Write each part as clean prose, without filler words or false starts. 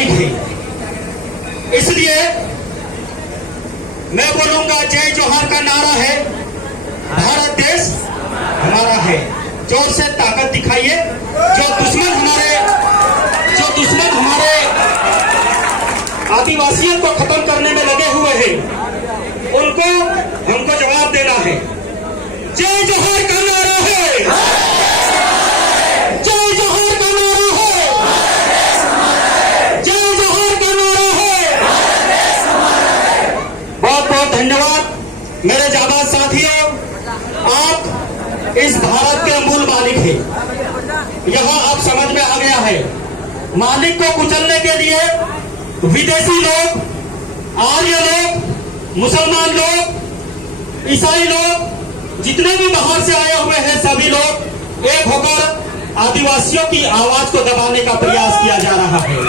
मालिक है। इसलिए मैं बोलूंगा जय जोहार का नारा है, भारत देश हमारा है। जोर से ताकत दिखाइए। जो दुश्मन हमारे आदिवासियों को खत्म करने में लगे हुए हैं, उनको हमको जवाब देना है। जय जोहार का नारा है, जय जोहार का नारा है, जय जोहार का नारा है। बहुत बहुत धन्यवाद मेरे जाबाज साथियों। आप इस भारत के मूल मालिक हैं। यहां अब समझ में आ गया है, मालिक को कुचलने के लिए विदेशी लोग, आर्य लोग, मुसलमान लोग, ईसाई लोग, जितने भी बाहर से आए हुए हैं, सभी लोग एक होकर आदिवासियों की आवाज को दबाने का प्रयास किया जा रहा है और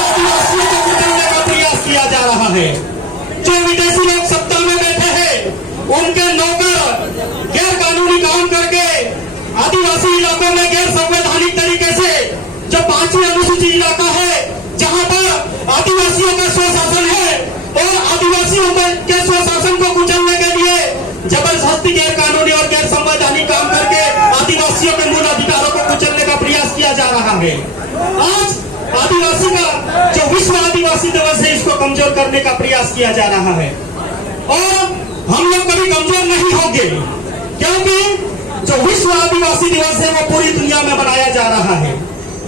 आदिवासियों को कुचलने का प्रयास किया जा रहा है। जो विदेशी लोग सत्ता में बैठे हैं, उनके नौकर गैर कानूनी काम करके आदिवासी इलाकों में गैर संवैधानिक तरीके से, जो 5वीं अनुसूची इलाका है जहां पर आदिवासियों का स्वशासन है, और आदिवासियों के स्वशासन को कुचलने के लिए जबरदस्ती गैर कानूनी और गैर संवैधानिक काम करके आदिवासियों के मूल अधिकारों को कुचलने का प्रयास किया जा रहा है। आज आदिवासी का जो विश्व आदिवासी दिवस है, इसको कमजोर करने का प्रयास किया जा रहा है और हम लोग कभी कमजोर नहीं होंगे, क्योंकि जो विश्व आदिवासी दिवस है वो पूरी दुनिया में मनाया जा रहा है।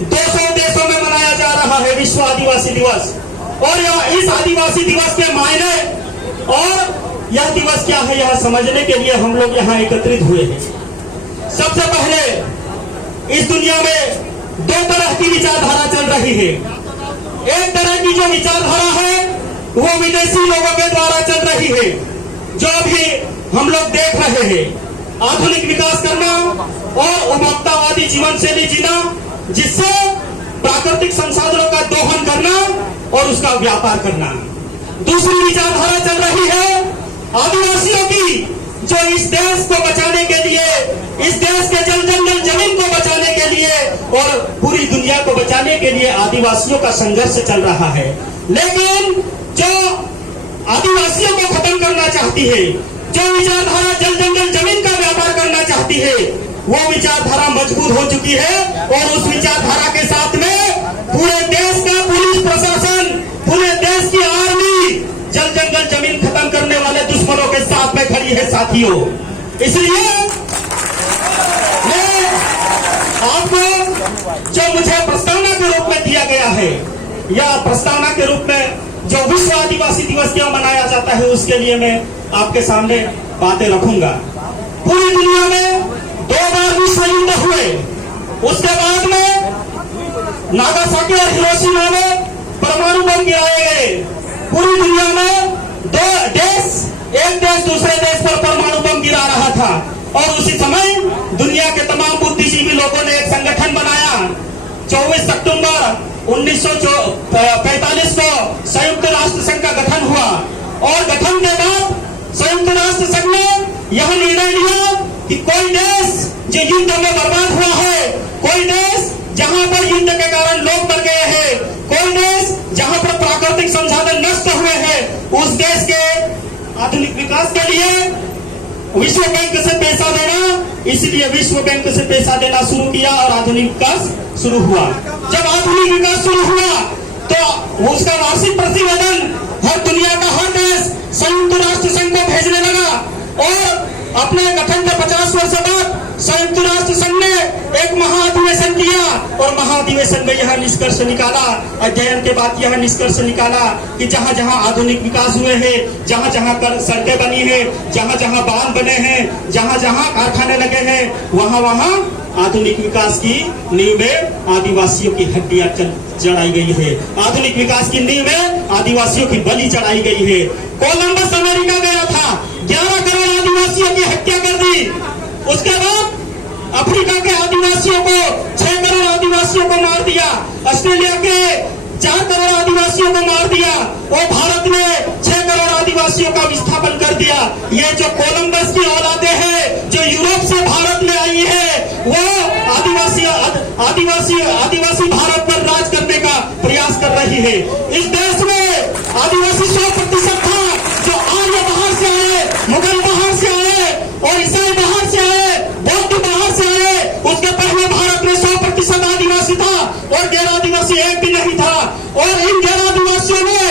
200 देशों में मनाया जा रहा है विश्व आदिवासी दिवस। और इस आदिवासी दिवस के मायने और यह दिवस क्या है, यह समझने के लिए हम लोग यहाँ एकत्रित हुए हैं। सबसे पहले इस दुनिया में 2 तरह की विचारधारा चल रही है। एक तरह की जो विचारधारा है वो विदेशी लोगों के द्वारा चल रही है, जो अभी हम लोग देख रहे हैं। आधुनिक विकास करना और उपभोक्तावादी जीवन शैली जीना, जिससे प्राकृतिक संसाधनों का दोहन करना और उसका व्यापार करना। दूसरी विचारधारा चल रही है आदिवासियों की, जो इस देश को बचाने के लिए, इस देश के जल जंगल जमीन को बचाने के लिए और पूरी दुनिया को बचाने के लिए आदिवासियों का संघर्ष चल रहा है। लेकिन जो आदिवासियों को खत्म करना चाहती है, जो विचारधारा जल जंगल जमीन का व्यापार करना चाहती है, वो विचारधारा मजबूत हो चुकी है और उस विचारधारा के साथ में पूरे देश का पुलिस प्रशासन, पूरे देश की आर्मी जल जंगल जमीन खत्म करने वाले दुश्मनों के साथ में खड़ी है साथियों। इसलिए मैं आपको जो मुझे प्रस्तावना के रूप में दिया गया है, या प्रस्तावना के रूप में जो विश्व आदिवासी दिवस क्यों मनाया जाता है, उसके लिए मैं आपके सामने बातें रखूंगा। पूरी दुनिया में 2 बार विश्व युद्ध हुए, उसके बाद में नागासाकी और हिरोशिमा में परमाणु बम गिराए गए। पूरी दुनिया में 2 देश, एक देश दूसरे देश पर परमाणु बम गिरा रहा था और उसी समय दुनिया के तमाम बुद्धिजीवी लोगों ने एक संगठन बनाया। 24 सितंबर 1945 को संयुक्त राष्ट्र संघ का गठन हुआ और गठन के बाद संयुक्त राष्ट्र संघ ने यह निर्णय लिया कि कोई देश जो युद्ध में बर्बाद हुआ है, कोई देश जहां पर युद्ध के कारण लोग मर गए हैं, कोई देश जहां पर प्राकृतिक संसाधन नष्ट हुए हैं, उस देश के आधुनिक विकास के लिए विश्व बैंक से पैसा देना, इसलिए विश्व बैंक से पैसा देना शुरू किया और आधुनिक विकास शुरू हुआ। जब आधुनिक विकास शुरू हुआ तो उसका वार्षिक प्रतिवेदन हर दुनिया का हर देश संयुक्त राष्ट्र संघ को भेजने लगा और अपने गठन के 50 वर्ष बाद संयुक्त राष्ट्र संघ ने एक महाअधिवेशन किया और महाअधिवेशन में यह निष्कर्ष निकाला, अध्ययन के बाद यह निष्कर्ष निकाला कि जहां जहां आधुनिक विकास हुए हैं, जहां जहां सड़कें बनी है, जहां जहां बांध बने हैं, जहां जहां कारखाने लगे हैं, वहां वहां आधुनिक विकास की नींव में आदिवासियों की हड्डियां चढ़ाई गई है। आधुनिक विकास की नींव में आदिवासियों की बलि चढ़ाई गई है। कोलंबस अमेरिका गया था, 11 करोड़ आदिवासियों की हत्या कर दी। उसके बाद अफ्रीका के आदिवासियों को 6 करोड़ आदिवासियों को मार दिया, ऑस्ट्रेलिया के 4 करोड़ आदिवासियों को मार दिया और भारत में 6 करोड़ आदिवासियों का विस्थापन कर दिया। ये जो कोलंबस की औलादे हैं, जो यूरोप से भारत में आई है, वो आदिवासी भारत पर राज करने का प्रयास कर रही रही है। इस देश में आदिवासी 100% था, जो आर्य बाहर से आए, मुगल बाहर से आए और ईसाई बाहर से आए, बौद्ध बाहर से आए। उसके पहले भारत में 100% आदिवासी था और गैर आदिवासी एक भी नहीं था। और इन गैर आदिवासियों ने